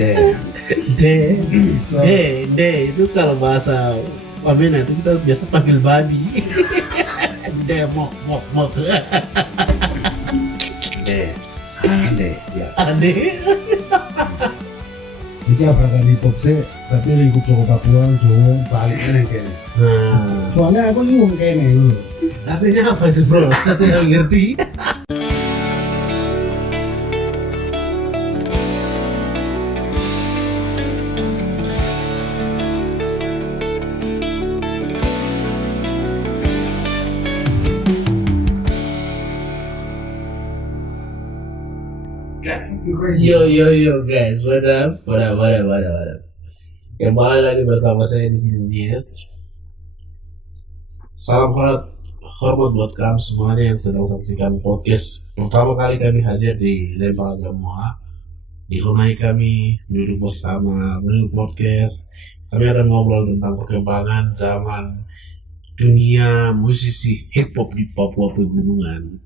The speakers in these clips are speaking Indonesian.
D itu kalau bahasa Wamena itu kita biasa panggil babi. Demok. Ande. Jika abrakan hip hop sih, tapi lingkup Soko Papua, Jawa, balik kene. Soalnya aku juga kene dulu. Artinya apa itu bro? Satu yang ngerti. Yo guys, what up? Kembali lagi bersama saya di sini Nies. Salam hormat buat kamu semuanya yang sedang saksikan podcast pertama kali kami hadir di Lembang Gamoa. Di Honai kami duduk bersama menurut podcast. Kami akan ngobrol tentang perkembangan zaman dunia musisi hip hop di Papua Pegunungan.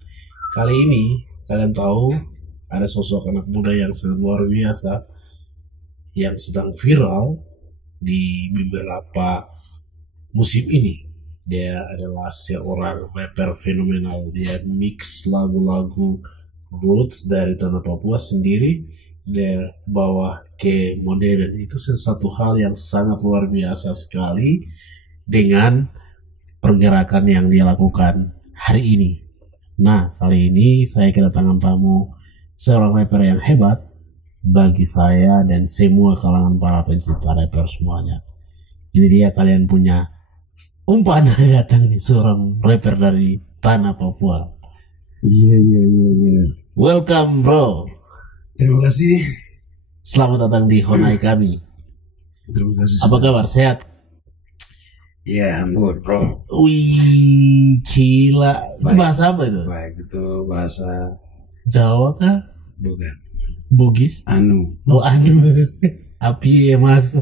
Kali ini kalian tahu ada sosok anak muda yang sangat luar biasa yang sedang viral di beberapa musim ini. Dia adalah seorang rapper fenomenal. Dia mix lagu-lagu roots dari tanah Papua sendiri, dia bawa ke modern. Itu sesuatu hal yang sangat luar biasa sekali dengan pergerakan yang dia lakukan hari ini. Nah, kali ini saya kedatangan tamu seorang rapper yang hebat bagi saya dan semua kalangan para pencinta rapper semuanya. Ini dia, kalian punya umpan datang nih, seorang rapper dari tanah Papua. Iya. Welcome bro. Terima kasih. Selamat datang di Honai kami. Terima kasih. Apa kabar? Sehat? Yeah, I'm good bro. Wih, gila. Itu bahasa apa itu? Baik, itu bahasa Jawa kah? Bukan. Bugis? Anu. Api ya mas.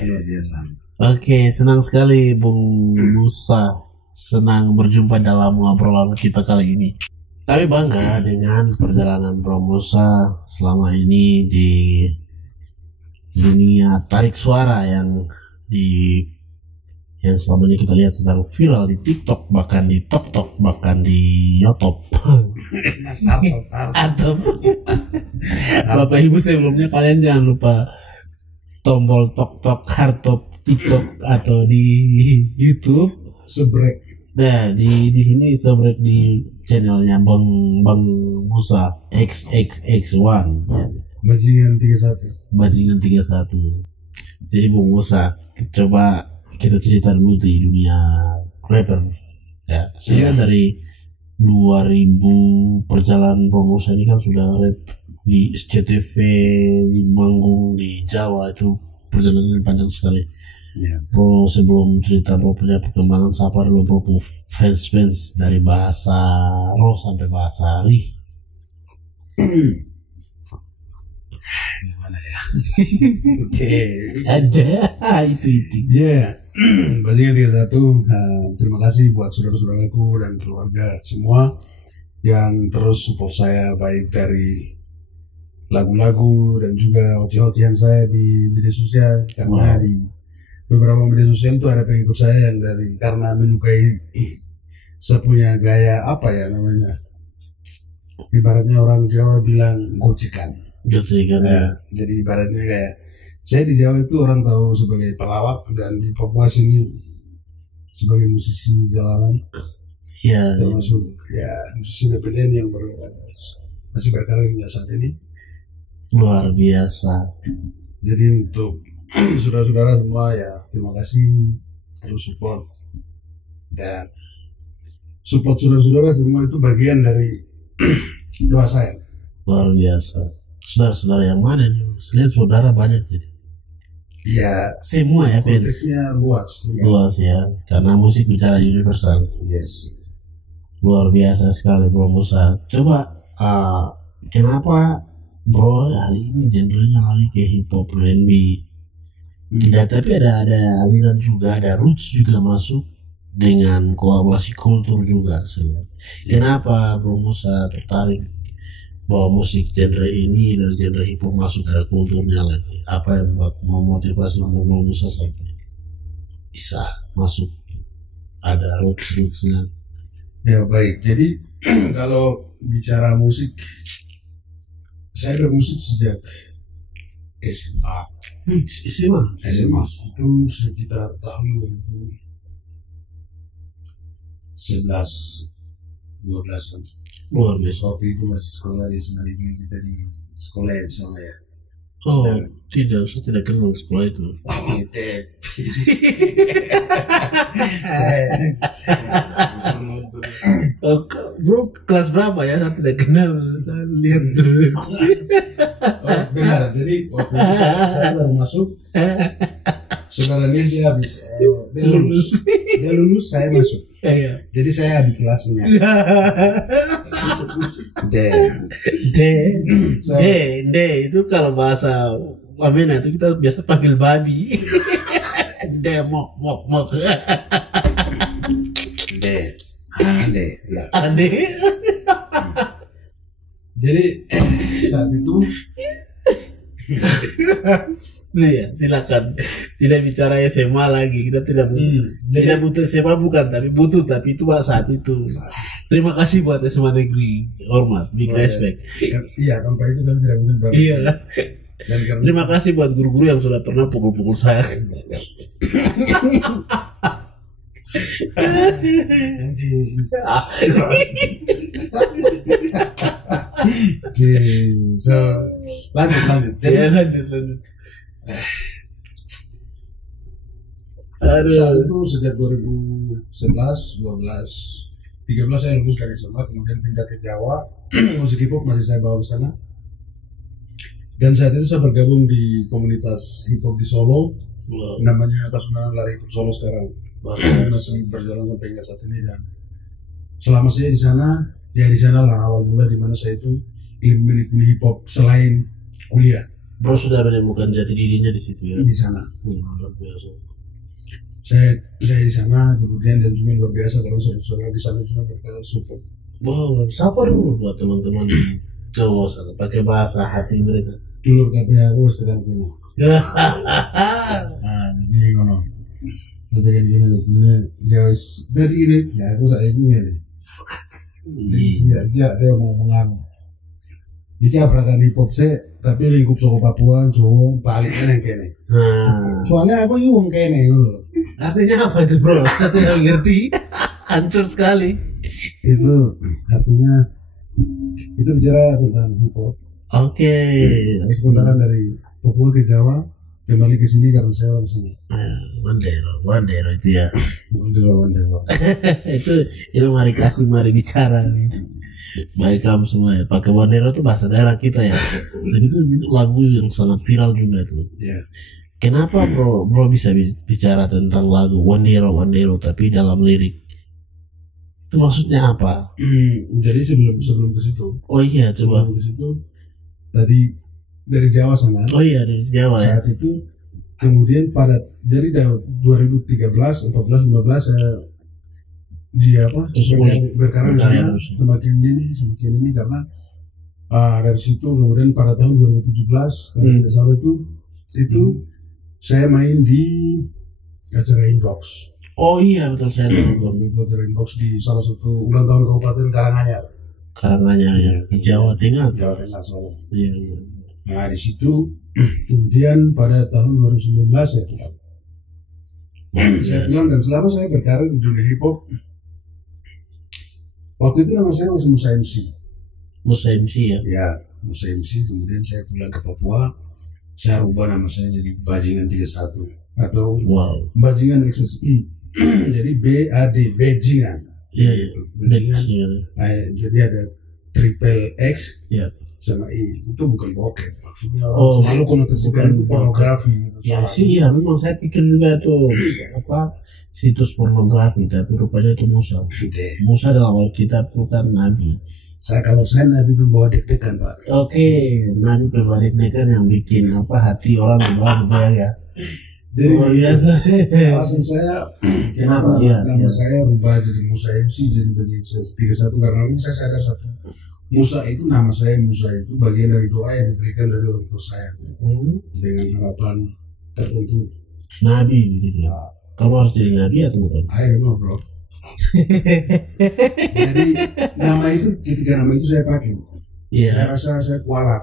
Luar biasa. Oke, senang sekali Bung Musa. Senang berjumpa dalam obrolan kita kali ini. Kami bangga dengan perjalanan Bro Musa selama ini di dunia tarik suara yang selama ini kita lihat sedang viral di TikTok, bahkan di TokTok, bahkan di YouTube. Atau Bapak Ibu, sebelumnya kalian jangan lupa tombol TokTok, Hartop, TikTok atau di YouTube. Subrek. Nah, di sini subrek di channelnya Bang Musa XXX1. Bajingan 31. Jadi Bang Musa, coba kita cerita dulu di dunia rapper ya. Saya dari 2000 perjalanan promosi ini kan sudah rap di SCTV, di manggung di Jawa, itu perjalanan panjang sekali ya. Bro, sebelum cerita bro punya perkembangan, siapa dulu bro fans dari bahasa roh sampai bahasa ri? Gimana ya? Ada itu. Ya, Bajingan 31. Terima kasih buat saudara-saudaraku dan keluarga semua yang terus support saya, baik dari lagu-lagu dan juga hoti-hotian saya di media sosial. Karena di beberapa media sosial itu ada pengikut saya yang karena menyukai saya punya gaya apa ya namanya, ibaratnya orang Jawa bilang gocekan. Ya. Jadi ibaratnya kayak saya di Jawa itu orang tahu sebagai pelawak, dan di Papua sini sebagai musisi jalanan. Ya. Termasuk ya musisi independen yang masih berkarya hingga saat ini. Luar biasa. Jadi untuk saudara-saudara semua ya, terima kasih terus support, dan support saudara-saudara semua itu bagian dari doa saya. Luar biasa. Saudara-saudara yang mana nih? Lihat saudara banyak jadi. Iya. Semua ya fans. Konteksnya luas. Ya. Luas ya. Karena musik bicara universal. Yes. Luar biasa sekali Bro Musa. Coba kenapa Bro hari ini genrenya lari ke hip hop, R&B? Tapi ada aliran juga, ada roots juga masuk dengan kolaborasi kultur juga. Kenapa Bro Musa tertarik bahwa musik genre ini dari genre hip hop masuk ke kulturnya lagi? Apa yang memotivasi Momo Musa sampai bisa masuk, ada rootsnya? Ya baik, jadi kalau bicara musik, saya bermusik sejak SMA. SMA itu sekitar tahun 2011-12an. Luar biasa. Waktu itu masih sekolah di SMA Negeri, kita di sekolah yang sama ya. Oh, tidak, saya tidak kenal sekolah itu. Bro, kelas berapa ya? Saya tidak kenal. Saya lihat dulu. Oh, benar. Jadi waktu itu saya baru masuk. Saudara Nias dia habis. Dia lulus, saya masuk. Jadi saya adik kelasnya. D itu kalau bahasa Wamena itu kita biasa panggil babi. Mok. Ande, ya. Ande. Jadi saat itu iya, silakan. Tidak bicara SMA lagi. Kita tidak butuh SMA bukan, tapi butuh, tapi itu saat itu. Terima kasih buat SMA Negeri. Hormat, big respect. Iya, tanpa itu kan tidak mungkin berapa. Iya. Terima kasih buat guru-guru yang sudah pernah pukul-pukul saya. Anjing. So, lanjut. Jadi, lanjut. Saat itu sejak 2011, 12, 13 saya lulus dari SMA, kemudian pindah ke Jawa. Musik hip hop masih saya bawa ke sana. Dan saat itu saya bergabung di komunitas hip hop di Solo, namanya Kasunanan Lari Hip Hop Solo sekarang. Masih berjalan sampai hingga saat ini, dan selama saya di sana, ya di sana lah awal mula di mana saya itu menikmati hip hop selain kuliah. Bro sudah menemukan jati dirinya di situ ya? Di sana. Luar biasa. Saya di sana, kemudian dan juga luar biasa kalau saudara di sana juga mereka support. Wow, siapa dulu buat teman-teman di Jawa sana pakai bahasa hati mereka. Dulur kabeh aku wis tekan kene. Jadi ngono. Tekan kene ya wis dari ini ya aku saiki ngene. Iya, dia ngomong iki abrakan hip hop tapi lingkup saka Papua, Jawa, balik nang kene. Soalnya aku iki wong kene ngono. Artinya apa itu, bro? Saya tidak ngerti. Hancur sekali. Itu artinya itu bicara tentang hip hop. Oke. Sementara dari Papua ke Jawa kembali ke sini karena saya orang sini. Wandero itu ya. Wandero. itu mari bicara. Baik kamu semua ya. Pakai Wandero itu bahasa daerah kita ya. Dan itu lagu yang sangat viral juga itu. Iya. Kenapa bro bisa bicara tentang lagu Wandero tapi dalam lirik? Itu maksudnya apa? Jadi sebelum ke situ. Oh iya, coba. Sebelum ke situ tadi dari Jawa sana. Oh iya, dari Jawa ya. Saat itu kemudian jadi 2013, 14, 15 saya berkarya di sana semakin ini karena dari situ kemudian pada tahun 2017 kalau tidak salah itu saya main di acara Inbox. Oh iya betul, saya nonton itu acara Inbox di salah satu ulang tahun Kabupaten Karanganyar ya, di Jawa Tengah Solo. Iya. Nah di situ kemudian pada tahun 2019 saya pulang. Saya pulang dan selama saya berkarir di dunia hip hop, waktu itu nama saya masih Musa MC. Musa MC ya? Ya, Musa MC. Kemudian saya pulang ke Papua, saya rubah nama saya jadi Bajingan 31 atau Bajingan XSI. Jadi BAD, Bajingan. Iya, Bajingan. Jadi ada triple X sama I. Itu bukan bokep. Maksudnya selalu konotasikan itu pornografi. Ya sih, ya memang saya pikir juga tuh situs pornografi, tapi rupanya itu Musa. Musa dalam Alkitab itu kan Nabi. Kalau saya Nabi pembawa deg-degan, Pak. Oke, Nabi pembawa deg-degan yang bikin hati orang berubah ya. Jadi biasa. Alasan saya kenapa nama saya rubah jadi Musa MC jadi Bajingan 31 karena saya sadar satu. Musa itu, nama saya Musa itu bagian dari doa yang diberikan dari orang tua saya dengan harapan tertentu. Nabi gitu. Kamu harus jadi nabi atau bukan? I don't know bro. Jadi nama itu, ketika nama itu saya pakai, saya rasa saya kualat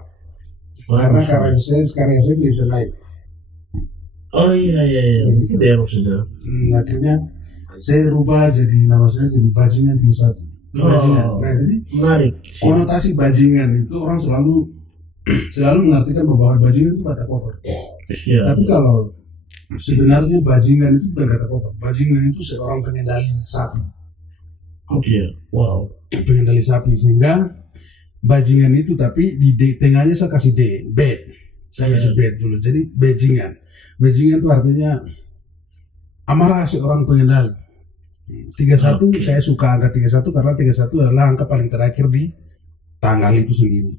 karena karya saya tidak bisa naik. Oh iya itu ya maksudnya. Akhirnya saya rubah jadi nama saya jadi Bajingan 31. Bajingan. Nah jadi menarik. Konotasi bajingan itu orang selalu mengartikan bahwa bajingan itu kata kotor. Tapi kalau sebenarnya bajingan itu bukan kata kotor. Bajingan itu seorang pengendali sapi. Wow. Pengendali sapi, sehingga bajingan itu, tapi di tengahnya saya kasih bed. Saya kasih bed dulu. Jadi bajingan. Bajingan itu artinya amarah seorang pengendali. 31 saya suka angka 31 karena 31 adalah angka paling terakhir di tanggal itu sendiri.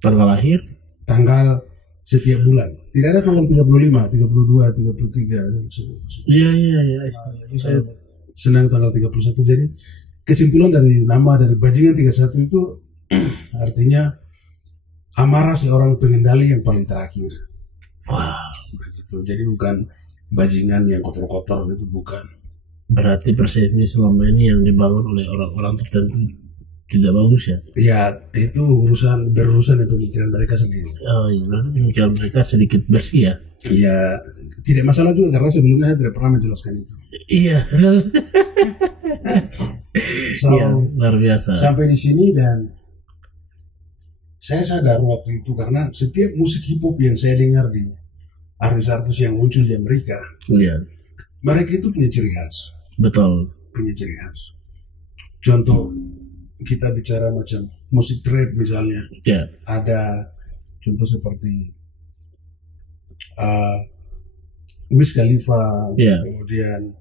Tanggal lahir? Tanggal setiap bulan. Tidak ada tanggal 35, 32, 33 dan sebagainya. Iya. Jadi saya senang tanggal 31. Jadi kesimpulan dari nama dari Bajingan 31 itu artinya amarah seorang pengendali yang paling terakhir. Wow. Begitu. Jadi bukan bajingan yang kotor-kotor, itu bukan. Berarti persepsi selama ini yang dibangun oleh orang-orang tertentu tidak bagus ya? Ya itu berurusan itu pikiran mereka sendiri. Oh iya, berarti pemikiran mereka sedikit bersih ya? Ya tidak masalah juga karena sebelumnya saya tidak pernah menjelaskan itu. Iya. Ya, luar biasa. Sampai di sini dan saya sadar waktu itu karena setiap musik hip hop yang saya dengar di artis-artis yang muncul di Amerika, mereka itu punya ciri khas. Betul. Punya ciri khas. Contoh kita bicara macam musik trap misalnya, ada contoh seperti Wiz Khalifa, kemudian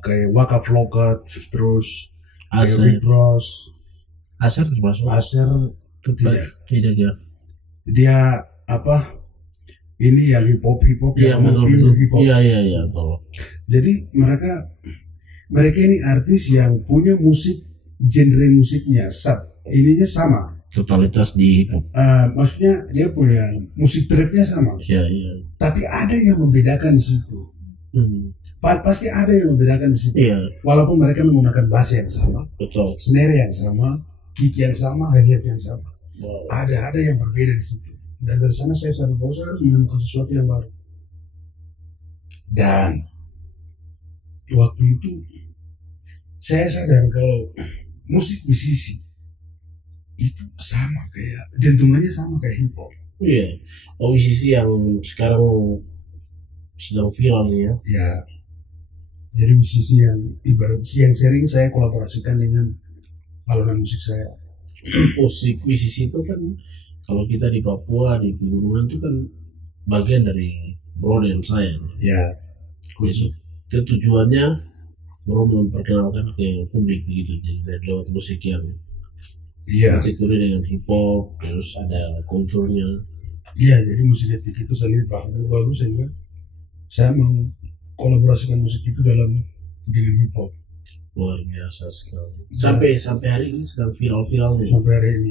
kayak Waka Flocka, terus kayak Rick Ross. Asher termasuk? Asher tidak ya. Dia apa? Ini yang hip hop yang hip hop. Iya. Jadi mereka ini artis yang punya musik, genre musiknya ininya sama. Totalitas di hip hop. Maksudnya dia punya musik trapnya sama. Iya. Tapi ada yang membedakan di situ. Pasti ada yang membedakan di situ. Iya. Walaupun mereka menggunakan bass yang sama, betul. Snare yang sama, kick yang sama, hi-hat yang sama. Wow. Ada yang berbeda di situ. Dan dari sana saya sadar bahwa saya harus menemukan sesuatu yang baru. Dan waktu itu saya sadar kalau musik musisi itu sama kayak dentumannya sama kayak hip hop. Iya. Musisi yang sekarang sedang viral ya. Ya. Jadi musisi yang ibarat yang sering saya kolaborasikan dengan alunan musik saya. Musisi itu kan kalau kita di Papua di pegunungan itu kan bagian dari Bro dan saya. Ya. Itu tujuannya Bro memperkenalkan ke publik begitu, jadi dari lewat musik yang kategori dengan hip hop, terus ada kulturnya. Iya, jadi musik etik itu saya lihat bagus sehingga saya mau kolaborasikan musik itu dengan hip hop. Luar biasa sekali. Sampai hari ini sedang viral. Sampai hari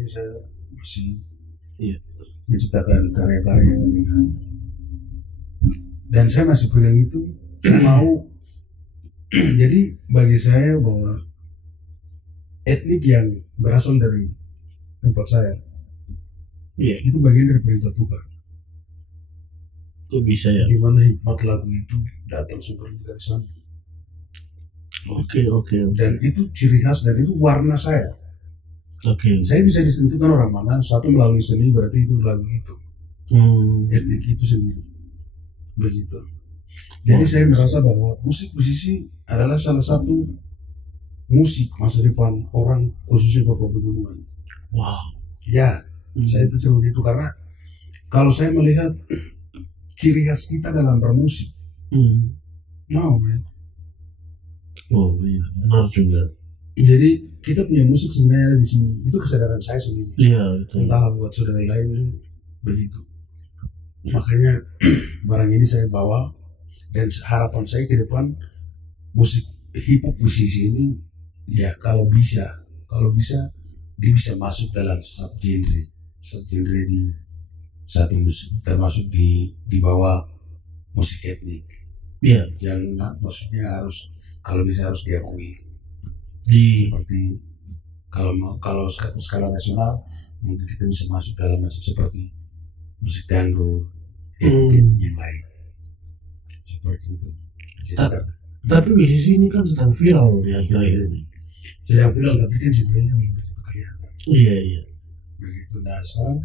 ini saya masih menciptakan karya-karya dengan, dan saya masih pegang itu. Saya mau jadi bagi saya bahwa etnik yang berasal dari tempat saya itu bagian dari perintah Tuhan. Kok bisa ya? Gimana hikmat lagu itu datang sumbernya dari sana. Oke. Dan itu ciri khas dan itu warna saya. Saya bisa ditentukan orang mana. Satu melalui seni, berarti itu lagu itu. Etnik itu sendiri. Begitu. Jadi saya merasa bahwa musisi adalah salah satu musik masa depan orang khususnya Papua Pegunungan. Wow. Ya, saya pikir begitu karena kalau saya melihat ciri khas kita dalam bermusik, Oh iya, benar juga. Jadi kita punya musik sebenarnya di sini. Itu kesadaran saya sendiri. Iya, betul. Entahlah buat saudara lain begitu. Makanya barang ini saya bawa dan harapan saya ke depan musik hip hop musisi ini ya kalau bisa dia bisa masuk dalam subgenre di satu musik, termasuk di bawah musik etnik. Iya. Yang maksudnya harus, kalau bisa harus diakui. Seperti kalau skala nasional mungkin kita bisa masuk dalam seperti musik dangdut, etnik yang lain. Seperti itu. Jadi, tapi musisi ini kan sedang viral di akhir-akhir ini. Sedang viral, tapi kan genrenya belum begitu kelihatan. Iya. Begitu. Nah sekarang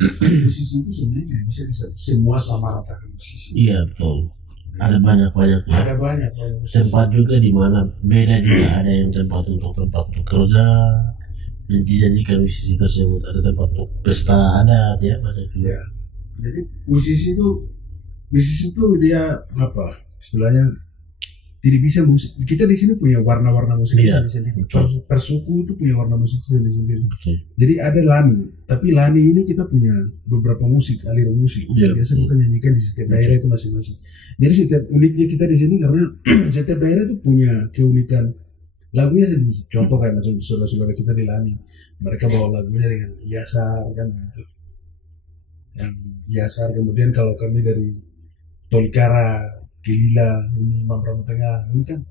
musisi itu sebenarnya tidak bisa semua sama ratakan musisi. Iya betul. Ada banyak ya. Ada banyak tempat juga di mana beda juga. Ada yang tempat untuk kerja dan dijadikan musisi tersebut, ada tempat untuk pesta adat ya, banyak juga. Ya. Jadi musisi itu dia apa istilahnya, tidak bisa musik. Kita di sini punya warna-warna musik sendiri. Per suku itu punya warna musik sendiri. Jadi ada lani, tapi lani ini kita punya beberapa musik, aliran musik. Biasa kita nyanyikan di setiap daerah itu masing-masing. Jadi setiap uniknya kita di sini karena setiap daerah itu punya keunikan lagunya sendiri. Contoh kayak macam saudara-saudara kita di lani, mereka bawa lagunya dengan yasar kan begitu. Yang yasar, kemudian kalau kami dari Tolikara, Kelila, ini Mambramo Tengah, ini kan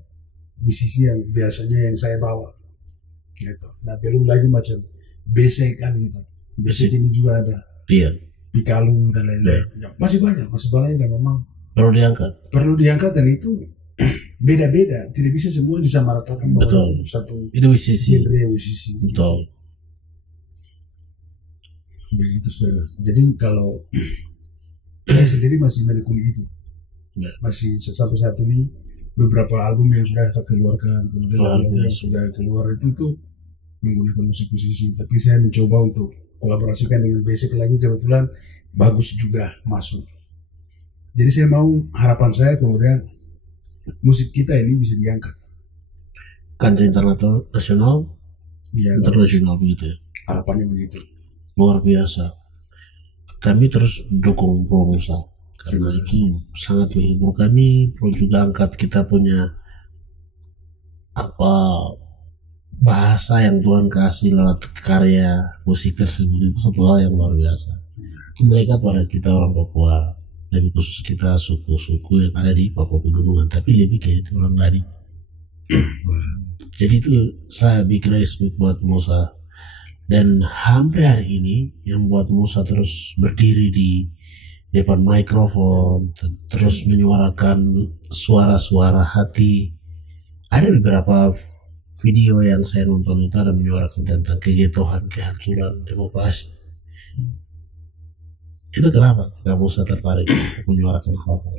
musisi yang biasanya yang saya bawa gitu. Nah belum lagi macam besek kan gitu. Besek ini juga ada. Iya. Pikalu dan lain-lain. Masih banyak yang memang perlu diangkat dan itu beda-beda. Tidak bisa semua disamaratakan bahwa satu itu genre musisi. Betul. Begitu saudara. Jadi kalau saya sendiri masih menekuni itu. Masih sampai saat ini beberapa album yang sudah saya keluarkan, kemudian album yang sudah keluar itu tuh menggunakan musik musisi, tapi saya mencoba untuk kolaborasikan dengan basic lagi, kebetulan bagus juga masuk. Jadi saya mau, harapan saya kemudian musik kita ini bisa diangkat kancah internasional, internasional begitu ya. Harapannya begitu. Luar biasa. Kami terus dukung Bro Musa karena itu sangat menghibur kami. Perlu juga angkat kita punya bahasa yang Tuhan kasih lewat karya musik tersebut. Itu satu hal yang luar biasa. Mereka pada kita orang Papua, lebih khusus kita suku-suku yang ada di Papua Pegunungan, tapi lebih kayak orang dari. Jadi itu saya big respect buat Musa, dan hampir hari ini yang buat Musa terus berdiri di depan mikrofon, terus menyuarakan suara-suara hati. Ada beberapa video yang saya nonton itu ada menyuarakan tentang kejatuhan, kehancuran demokrasi. Itu kenapa kamu tertarik menyuarakan hal-hal?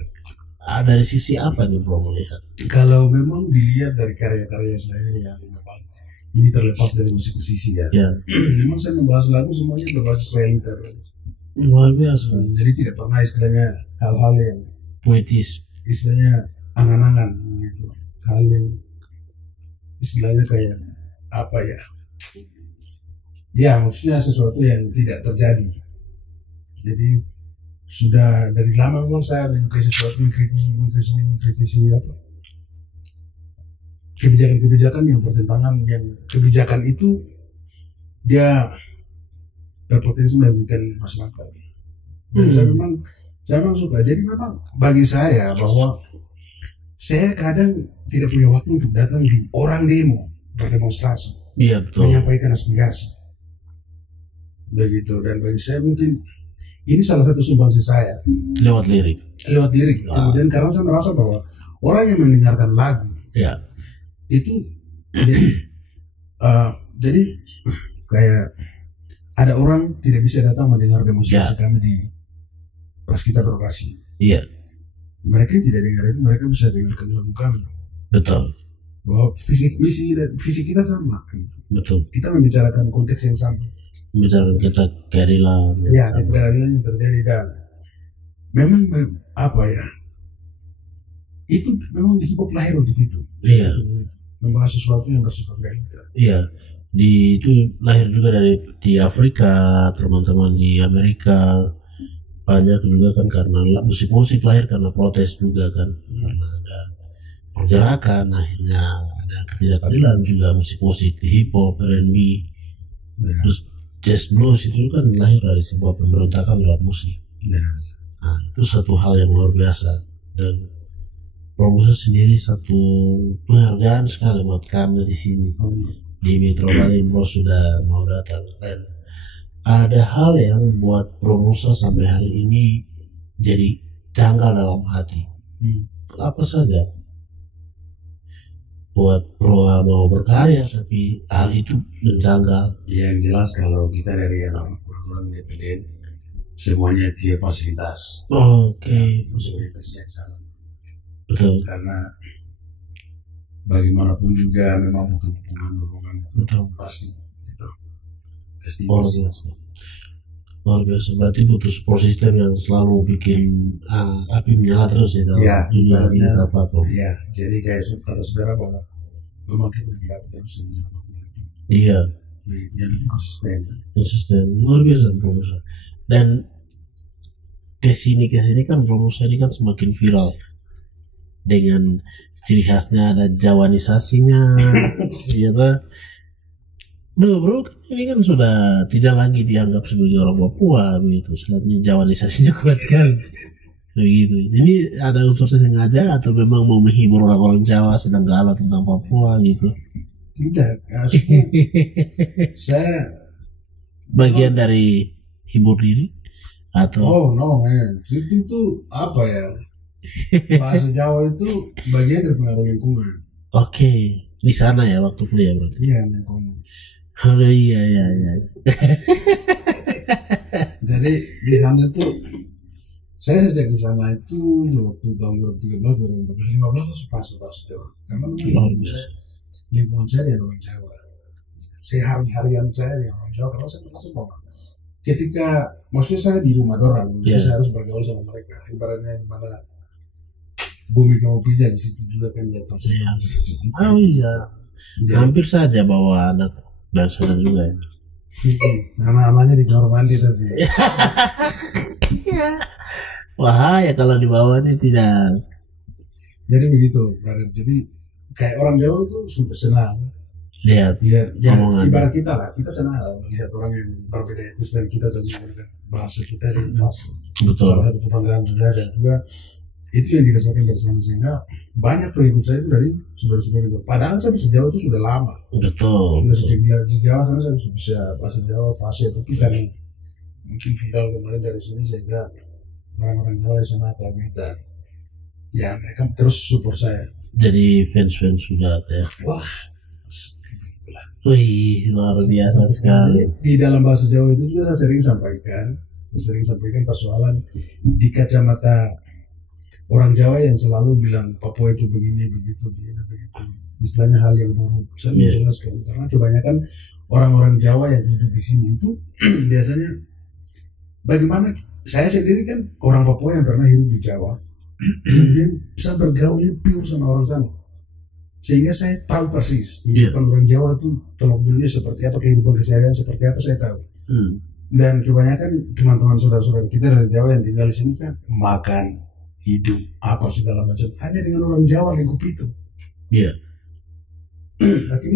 Dari sisi apa nih bro melihat? Kalau memang dilihat dari karya-karya saya yang memang ini terlepas dari musik-musisi ya. Memang saya membahas lagu semuanya berbasis realita. Luar biasa. Jadi tidak pernah istilahnya hal-hal yang poetis, istilahnya angan-angan gitu. Hal yang istilahnya kayak apa ya? Ya maksudnya sesuatu yang tidak terjadi. Jadi sudah dari lama memang saya menyukai sesuatu, mengkritisi apa? Kebijakan-kebijakan yang bertentangan, yang kebijakan itu dia berpotensi merugikan masyarakat. Dan saya memang suka. Jadi memang bagi saya bahwa saya kadang tidak punya waktu untuk datang di orang demo berdemonstrasi, menyampaikan aspirasi, begitu. Dan bagi saya mungkin ini salah satu sumbangsi saya lewat lirik. Kemudian karena saya merasa bahwa orang yang mendengarkan lagu, itu jadi kayak ada orang tidak bisa datang mendengar demonstrasi kami di pas kita beroperasi. Mereka tidak dengar itu, mereka bisa dengarkan lagu kami. Betul. Bahwa visi kita sama. Gitu. Betul. Kita membicarakan konteks yang sama. Membicarakan kita keadilan. Keadilan yang terjadi dan memang apa ya? Itu memang hip hop lahir untuk itu. Membahas sesuatu yang bersifat realita. Itu lahir juga di Afrika, teman-teman di Amerika banyak juga kan, karena musik-musik lahir karena protes juga kan, karena ada pergerakan, akhirnya ada ketidakadilan juga musik-musik hip hop, R&B, terus jazz blues itu kan lahir dari sebuah pemberontakan lewat musik. Benar. Nah, itu satu hal yang luar biasa, dan Promosa sendiri satu penghargaan sekali buat kami di sini di Metro Bali. Bro sudah mau datang, dan ada hal yang buat Promosa sampai hari ini jadi janggal dalam hati. Apa saja buat Bro mau berkarya tapi hal itu menjanggal. Yang jelas kalau kita dari orang independen semuanya dia fasilitas. Oke. Fasilitas yang sangat. Betul. Karena bagaimanapun juga memang butuh dukungan itu. Betul. Pasti itu. Pasti. Luar biasa. Berarti butuh support system yang selalu bikin api menyala terus ya dalam dunia Vakum. Iya. Jadi kayak kata saudara bahwa memang kita bergerak terus dengan apapun itu. Iya. Jadi konsisten. Luar biasa Promosa. Dan kesini kan Promosa ini kan semakin viral dengan ciri khasnya ada jawanisasinya. Iya kan. Bro, ini kan sudah tidak lagi dianggap sebagai orang Papua begitu. Sebenarnya jawanisasinya kuat sekali. Begitu. Ini ada unsur sengaja atau memang mau menghibur orang-orang Jawa sedang galau tentang Papua gitu? Tidak. Saya bagian dari hibur diri atau? Oh no man, itu tuh apa ya? Bahasa Jawa itu bagian dari pengaruh lingkungan. Oke, di sana ya waktu kuliah berarti. Iya, lingkungan. Oh iya. Jadi di sana tuh saya sejak di sana itu waktu tahun 2013, 2015 saya fase bahasa Jawa. Karena lingkungan saya di orang Jawa. Hari-harian saya di orang Jawa karena saya merasa bahwa ketika maksudnya saya di rumah dorang, jadi saya harus bergaul sama mereka. Ibaratnya di mana bumi kamu pijak di situ juga kan di atas. Oh iya. Hampir saja bawa anak dan saya juga ya. Anak-anaknya di kamar mandi tadi. Wah ya kalau di bawah ini tidak. Jadi begitu, brother. Jadi kayak orang Jawa itu senang lihat ya ibarat kita lah, kita senang lihat orang yang berbeda etnis dari kita dan bahasa kita di fase. Betul. Salah satu kebanggaan juga, dan juga itu yang dirasakan dari sana, sehingga banyak pengikut saya itu dari saudara-saudara itu. Padahal saya bisa Jawa itu sudah lama. Betul. Sudah sejak di Jawa sana saya bisa bahasa Jawa fase, tapi kan mungkin viral kemarin dari sini sehingga orang-orang Jawa di sana kaget, dan ya mereka terus support saya. Jadi fans sudah ya. Wah, wih luar biasa sekali. Di dalam bahasa Jawa itu juga saya sering sampaikan persoalan di kacamata orang Jawa yang selalu bilang Papua itu begini begitu. Istilahnya hal yang buruk. Saya menjelaskan karena kebanyakan orang-orang Jawa yang hidup di sini itu biasanya bagaimana, saya sendiri kan orang Papua yang pernah hidup di Jawa. Kemudian bisa bergaulnya pure sama orang sana, sehingga saya tahu persis kehidupan orang Jawa itu teluk-beluknya seperti apa, kehidupan keseharian seperti apa saya tahu. Dan kebanyakan teman-teman saudara-saudara kita dari Jawa yang tinggal di sini kan makan, hidup, apa segala macam hanya dengan orang Jawa lingkup itu. Iya.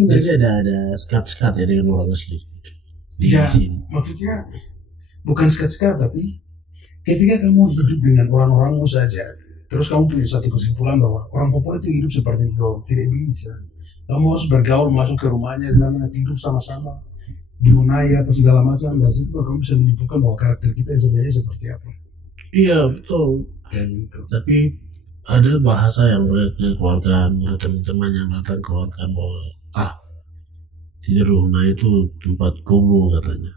Jadi ada sekat-sekat ya dengan orang asli di sini. Maksudnya bukan sekat-sekat, tapi ketika kamu hidup dengan orang-orangmu saja, terus kamu punya satu kesimpulan bahwa orang Papua itu hidup seperti itu, tidak bisa. Kamu harus bergaul, masuk ke rumahnya, di sana tidur sama-sama, diunai apa segala macam, dan situ kamu bisa menyimpulkan bahwa karakter kita sebenarnya seperti apa. Iya betul. Kayak gitu. Tapi ada bahasa yang mereka keluarkan, teman-teman yang datang keluarkan bahwa tidur unai itu tempat kumuh katanya.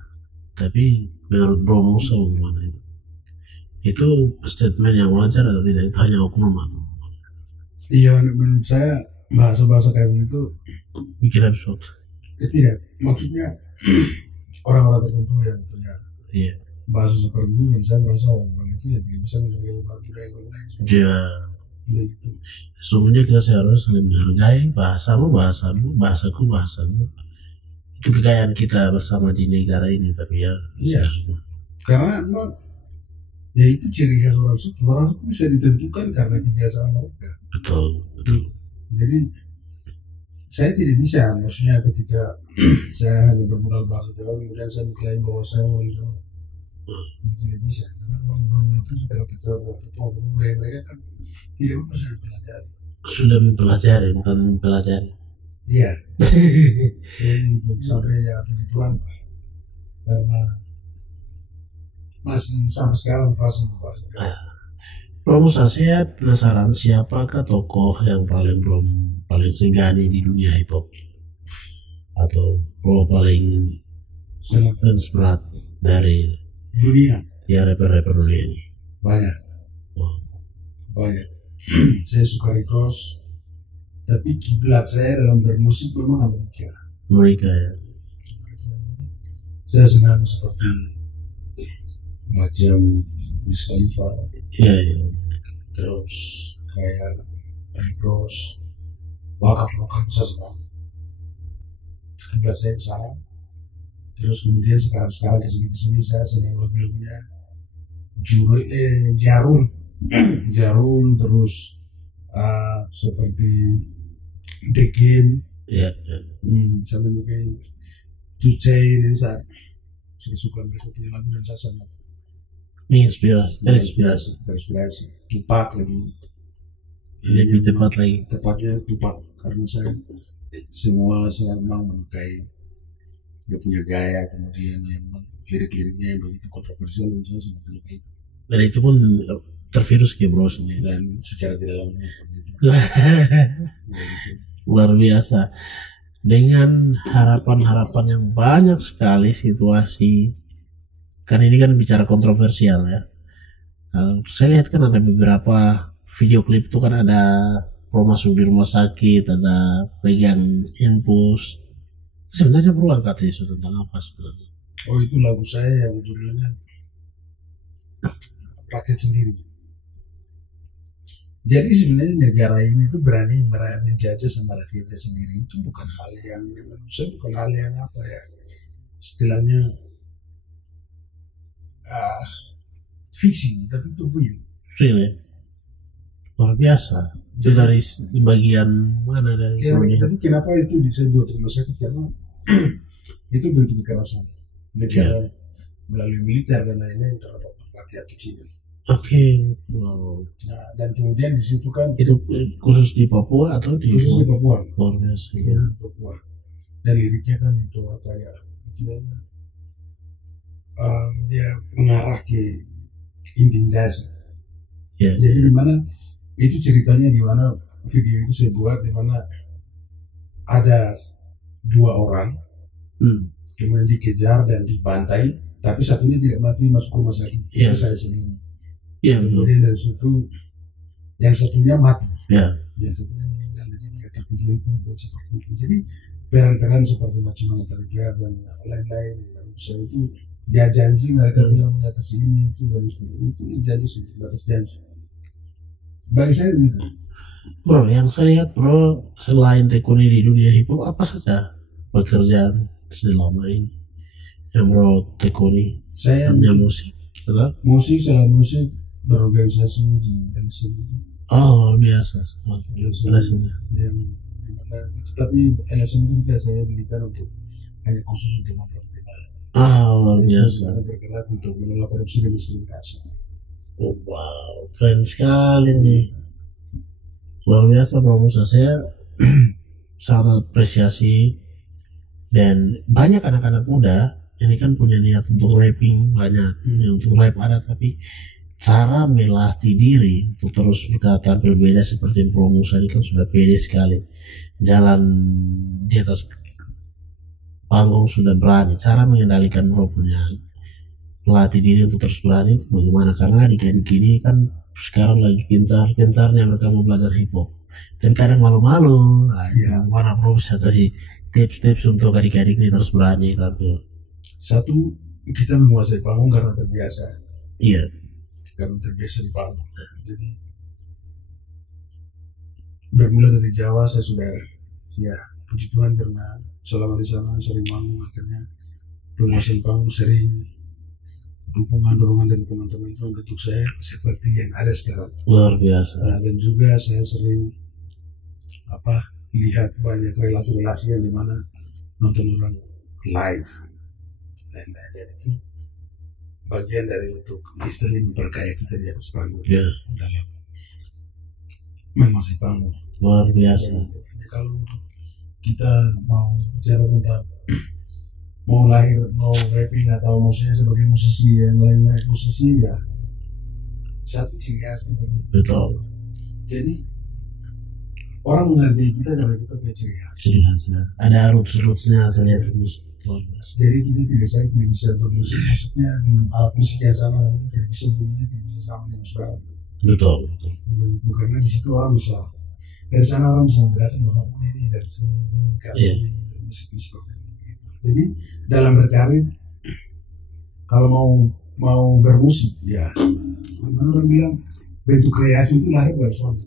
Tapi menurut Bro Musa bagaimana itu? Itu statement yang wajar atau tidak? Itu hanya oknum atau? Iya, menurut saya bahasa-bahasa kayak begitu bikin absurd. Tidak, maksudnya orang-orang tertentu yang punya bahasa seperti itu, dan saya merasa orang itu ya tidak bisa menghargai budaya yang lain. Iya. Begitu. Sesungguhnya kita seharusnya saling menghargai bahasamu, bahasaku. Itu kekayaan kita bersama di negara ini, tapi ya. Iya. Karena ya itu ciri khas orang suku. Orang suku bisa ditentukan karena kebiasaan mereka. Betul. Jadi saya tidak bisa, maksudnya ketika saya hanya bermodal bahasa Jawa kemudian saya mengklaim bahwa saya orang Jawa, tidak bisa karena orang itu kalau kita budaya mereka kan tidak apa saya pelajari. Sudah mempelajari, bukan mempelajari. Iya. Sampai ya begituan karena masih sampai sekarang fase bahasa Jawa. Bro Musa, saya penasaran siapakah tokoh yang paling singgani di dunia hip hop, atau bro paling fans berat dari Dunia ya rapper dunia ini? banyak, Wow. banyak. Saya suka Rick Ross, tapi kiblat saya dalam bermusik memang Amerika. Mereka ya. Saya senang seperti macam Wiz Khalifa, Iya. terus kayak Rick Ross, wakaf itu saya senang. Kiblat saya ke sana. Terus kemudian sekarang kesini saya senang lagu-lagunya Jarul terus seperti The Game, Iya. sama juga Tucay ini saya suka mereka punya lagu dan saya sangat terinspirasi. Tupac lebih tepat lagi. tepatnya Tupac karena saya memang menyukai dia punya gaya, kemudian yang lirik-liriknya yang begitu kontroversial dan saya sangat menyukai itu. Dan itu pun tervirus kayak bro sendiri. Dan secara tidak langsung seperti itu. Luar biasa. Dengan harapan-harapan yang banyak sekali situasi, kan ini kan bicara kontroversial ya. Saya lihat kan ada beberapa video klip itu kan ada pro masuk di rumah sakit, ada pegang infus. Sebenarnya perlu angkat isu tentang apa sebenarnya? Oh, itu lagu saya yang judulnya Rakyat Sendiri. Jadi sebenarnya negara ini itu berani menjajah sama rakyatnya sendiri, itu bukan hal yang menurut saya bukan hal yang apa ya istilahnya fiksi, tapi itu real. Really? Luar biasa. Itu dari bagian mana dari dunia? Tapi kenapa itu saya buat rumah sakit karena itu bentuk kekerasan negara melalui militer dan lain-lain terhadap rakyat kecil. Oke. Wow. Nah, dan kemudian di situ kan Itu khusus di Papua atau di khusus di Papua. Luar biasa. Di Papua. Dan liriknya kan itu apa ya? Istilahnya dia mengarah ke intimidasi. Ya. Jadi di mana itu ceritanya di mana video itu saya buat di mana ada 2 orang kemudian dikejar dan dibantai, tapi satunya tidak mati masuk rumah sakit. Itu saya sendiri. Iya. Kemudian dari situ yang satunya mati. Ya. Yang satunya meninggal. Jadi video itu buat seperti itu. Jadi peran-peran seperti macam Monetary Player dan lain-lain. Saya itu dia janji mereka bilang mengatasi ini itu janji sebatas janji. Bagi saya begitu. Bro, yang saya lihat bro, selain tekuni di dunia hip hop, apa saja pekerjaan selama ini yang bro tekuni? Saya hanya musik, betul? Musik, selain musik berorganisasi di LSM itu. Oh, luar biasa. LSM yang dimana itu, tapi LSM itu saya dirikan untuk hanya khusus untuk memperhatikan. Luar biasa. Bergerak untuk menolak korupsi dan diskriminasi. Oh, wow, keren sekali nih. Luar biasa Bro Musa, saya sangat apresiasi. Dan banyak anak-anak muda ini kan punya niat untuk rapping, banyak untuk rap ada, tapi cara melatih diri untuk terus berkata berbeda seperti Bro Musa ini kan sudah pede sekali. Jalan di atas panggung sudah berani. Cara mengendalikan bro punya melatih diri untuk terus berani itu bagaimana? Karena adik-adik ini kan sekarang lagi gencar-gencarnya mereka mau belajar hip hop. Dan kadang malu-malu. Mana bro bisa kasih tips-tips untuk adik-adik ini terus berani tampil? Satu, kita menguasai panggung karena terbiasa. Iya. Karena terbiasa di panggung. Jadi bermula dari Jawa saya sudah puji Tuhan karena selama di sana sering manggung, akhirnya penguasaan panggung sering dorongan dari teman-teman itu membentuk saya seperti yang ada sekarang. Luar biasa. Dan juga saya sering lihat banyak relasi-relasi yang dimana nonton orang live lain-lain, dan itu bagian dari untuk istilahnya memperkaya kita di atas panggung dalam menguasai panggung. Luar biasa. Jadi kalau kita mau bicara tentang mau lahir, mau rapping atau maksudnya sebagai musisi yang lain-lain, musisi ya satu ciri khas seperti itu. Betul. Jadi orang menghargai kita karena kita punya ciri khas. Ciri khasnya. Ada roots-rootsnya saya lihat musik. Jadi kita tidak bisa bermusik maksudnya dengan alat musik yang sama, tidak bisa bunyinya tidak bisa sama dengan suara. Betul. Itu karena di situ orang bisa dari sana orang bisa membedakan bahwa ini dari sini ini karena ini dari musik ini seperti ini. Gitu. Jadi dalam berkarir kalau mau bermusik ya, orang bilang bentuk kreasi itu lahir dari sana.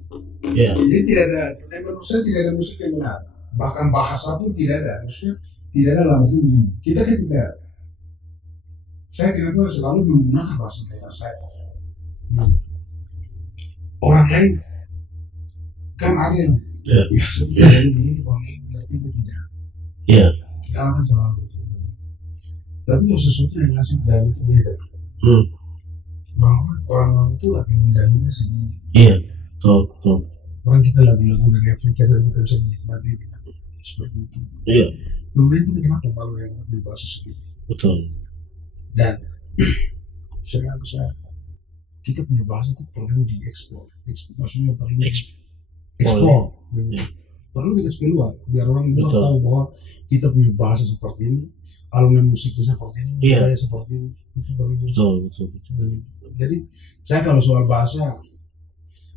Jadi tidak ada, menurut saya tidak ada musik yang benar. Bahkan bahasa pun tidak ada, maksudnya tidak ada dalam itu begini. Kita ketika saya kenapa selalu menggunakan bahasa daerah saya. Nah, orang lain kan ada yang seperti dari begini, orang lain ngerti itu tidak. Sekarang kan selalu. Tapi kalau sesuatu yang asik dari itu beda. Orang itu akan menggalinya sendiri. Betul. Orang kita lagu-lagu dari Afrika kita bisa menikmati seperti itu. Kemudian kita kenapa malu yang berbahasa sendiri? Betul. Dan saya kita punya bahasa itu perlu diekspor. Maksudnya perlu ekspor. Perlu dikasih keluar biar orang luar tahu bahwa kita punya bahasa seperti ini, alunan musiknya seperti ini, budaya seperti ini. Itu perlu. Betul. Jadi saya kalau soal bahasa,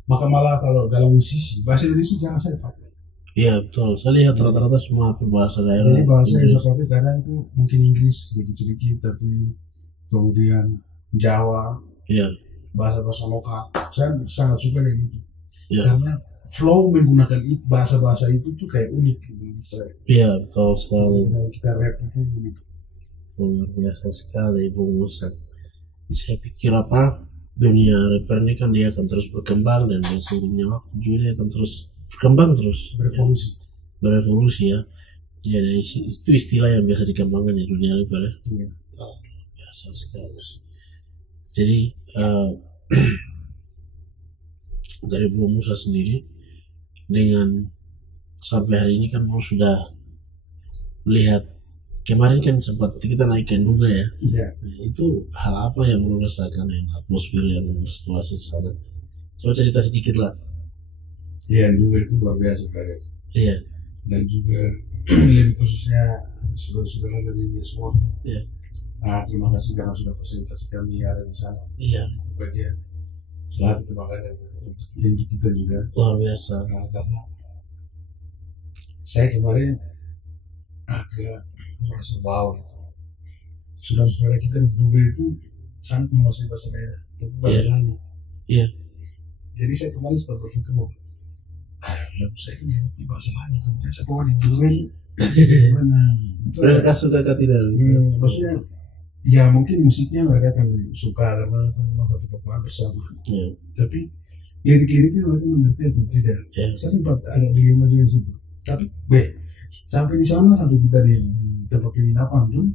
maka malah kalau dalam musisi bahasa Indonesia jangan saya pakai. Betul. Saya lihat rata-rata semua berbahasa daerah. Jadi bahasa yang saya pakai kadang itu mungkin Inggris sedikit-sedikit, tapi kemudian Jawa, bahasa-bahasa lokal. Saya sangat suka dengan itu. Karena flow menggunakan bahasa-bahasa itu tuh kayak unik menurut saya. Betul sekali. Kita rap itu unik. Luar biasa sekali Bung Musa. Saya pikir dunia rapper ini kan dia akan terus berkembang, dan seiringnya waktu juga dia akan terus berkembang terus. Berevolusi ya. Jadi itu istilah yang biasa dikembangkan di dunia rapper ya. Biasa sekali. Jadi dari Bung Musa sendiri dengan sampai hari ini kan Bung sudah melihat, kemarin kan sempat kita naikkan juga ya. Itu hal apa yang Bung rasakan, yang atmosfer yang bersikulasi di sana? Coba cerita sedikit lah. Juga itu luar biasa pada. Dan juga lebih khususnya saudara-saudara dari India semua. Terima kasih karena sudah fasilitasi kami ada di sana. Itu bagian satu kebanggaan untuk kita juga. Luar biasa. Karena saya kemarin agak merasa bawah itu. Saudara-saudara kita di Dubai itu sangat menguasai bahasa daerah, bahasa Lani. Jadi saya kemarin sempat berpikir bahwa saya kan di bahasa Lani, kemudian saya bawa di Dubai. Mereka suka tidak? Maksudnya ya mungkin musiknya mereka akan suka karena itu memang satu papahan bersama. Tapi lirik-liriknya mereka mengerti atau tidak. Saya sempat agak dilema di situ. Tapi sampai di sana, sampai kita di tempat penginapan tuh,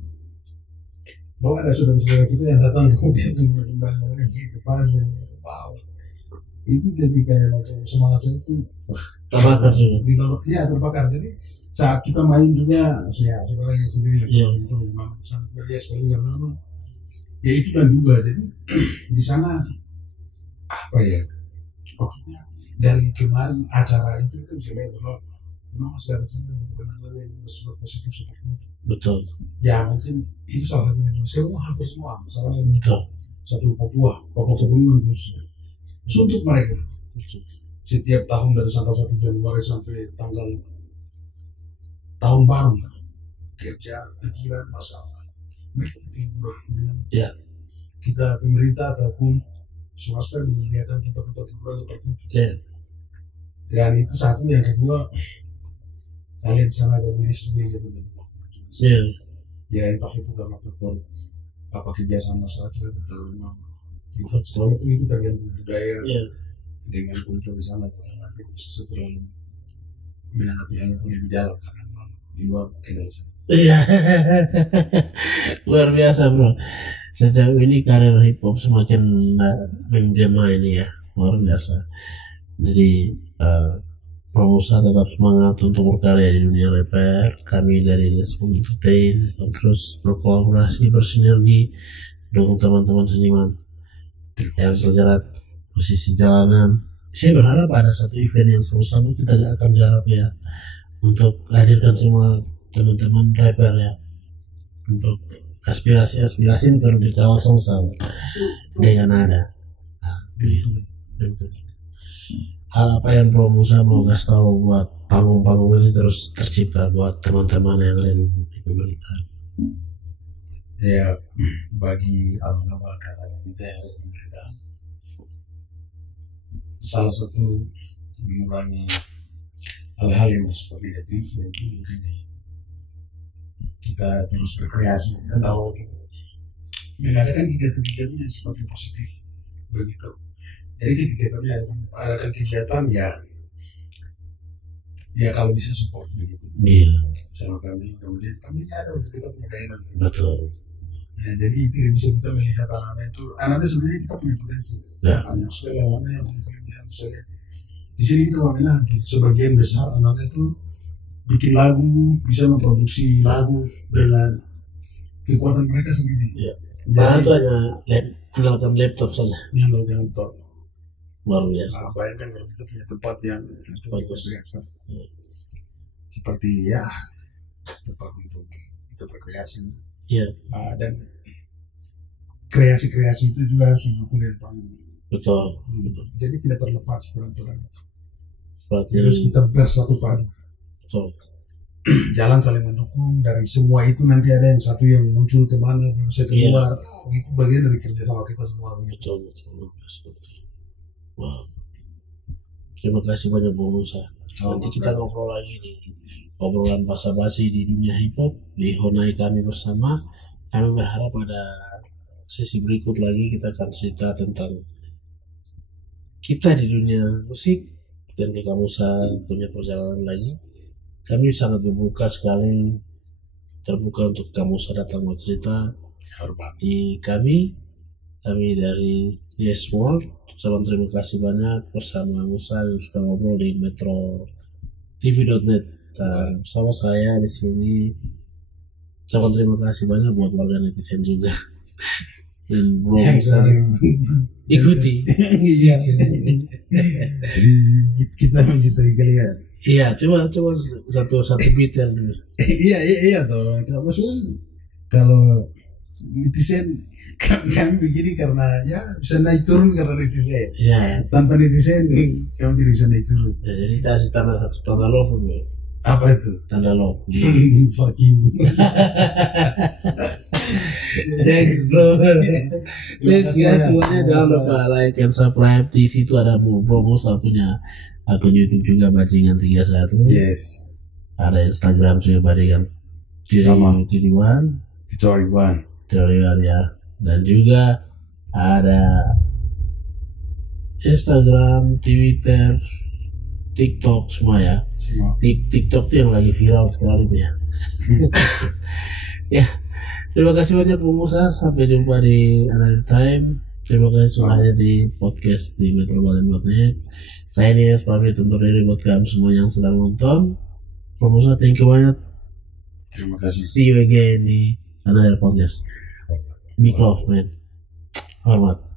bahwa ada saudara-saudara kita yang datang kemudian kembali gitu fase. Wow, itu jadi kayak macam semangat saya itu terbakar. Terbakar. Jadi saat kita main juga, saudara yang sendiri itu memang sangat meriah sekali karena ya itu dan juga jadi di sana maksudnya dari kemarin acara itu kita bisa lihat bahwa memang masih ada benar-benar yang bersifat positif seperti itu. Betul. Ya mungkin itu salah satunya. Hampir semua salah satu Papua Pegunungan khususnya. Untuk mereka setiap tahun dari tanggal 1 Januari sampai tahun baru kerja, pikiran, masalah mereka timbul dengan kita pemerintah ataupun swasta menyediakan tempat-tempat hiburan seperti itu. Dan itu satu. Yang kedua, saya lihat di sana ada miris juga yang entah itu karena faktor kerjasama masyarakat atau memang itu tergantung budaya dengan kultur di sana. Nanti setelah menanggapi hal itu lebih dalam karena memang di luar kenal saya. Iya. Luar biasa bro. Sejauh ini karir hip hop semakin menggema ini ya, luar biasa. Jadi Romusa tetap semangat untuk berkarya di dunia rapper. Kami dari Lesmon Entertain terus berkolaborasi, bersinergi dengan teman-teman seniman yang bergerak posisi jalanan. Saya berharap ada satu event yang sama-sama kita akan garap ya, untuk hadirkan semua teman-teman rapper ya, untuk aspirasi-aspirasi ini perlu dikawal sama-sama dengan ada. Nah, gitu. Hal apa yang Bro Musa mau kasih tahu buat panggung-panggung ini terus tercipta buat teman-teman yang lain di pemerintahan? Ya, bagi abang-abang kakak kita yang ada di pemerintahan, salah satu mengurangi hal-hal yang bersifat negatif, yaitu mungkin kita terus berkreasi atau mengadakan kegiatan-kegiatan yang sifatnya positif begitu. Jadi ketika kami adakan kegiatan ya kalau bisa support begitu. Iya. Sama kami, kemudian kami ada untuk kita punya daerah. Betul. Ya, jadi tidak bisa kita melihat anak-anak itu. Anak-anak sebenarnya kita punya potensi. Ya. Banyak sekali anak-anak yang punya kelebihan. Misalnya di sini kita wamena sebagian besar anak-anak itu bikin lagu, bisa memproduksi lagu dengan kekuatan mereka sendiri. Ya. Jadi itu hanya menggunakan laptop saja. Menggunakan laptop. Luar biasa. Nah, bayangkan kalau kita punya tempat yang itu Bagus. biasa. Ya. Seperti ya tempat untuk kita berkreasi. Iya. Dan kreasi-kreasi itu juga harus didukung dari panggung. Betul. Jadi tidak terlepas peran-peran itu. Berarti Terus kita bersatu padu. betul. Jalan saling mendukung, dari semua itu nanti ada yang satu yang muncul kemana, dia bisa keluar. Itu bagian dari kerja sama kita semua. Betul. Wow. Terima kasih banyak Bung Musa. Nanti kita ngobrol lagi di obrolan basa-basi di dunia hip hop di Honai kami bersama. Kami berharap ada sesi berikut lagi kita akan cerita tentang kita di dunia musik, dan jika Musa punya perjalanan lagi, kami sangat terbuka untuk kamu datang bercerita di kami dari Yes World. Salam terima kasih banyak bersama Musa yang sudah ngobrol di Metro TV.net. Sama saya di sini. Salam terima kasih banyak buat warga netizen juga. Dan Bro Musa ikuti. Iya. Kita mencintai kalian. Iya, coba satu beat yang dulu. Iya toh. Maksudnya kalau netizen kami begini karena ya bisa naik turun karena netizen. Iya. Tanpa netizen kamu tidak bisa naik turun. Ya, jadi kasih tanda love bro. Apa itu? Tanda love. Fuck you. Thanks bro. Thanks guys semuanya, jangan lupa like and subscribe. Di situ ada Bro Musa punya akun YouTube juga, Bajingan 31. Yes. Ada Instagram juga Bajingan Sama. 31 ya. Dan juga ada Instagram, Twitter, TikTok semua ya. TikTok tuh yang lagi viral sekali tuh ya. Ya, terima kasih banyak Bung Musa. Sampai jumpa di another time. Terima kasih sudah hadir di podcast di metrobalen.net. Saya Nias pamit undur diri buat kamu semua yang sedang nonton. Bung Musa, thank you banyak. Terima kasih. See you again di another podcast. Big love man. Hormat.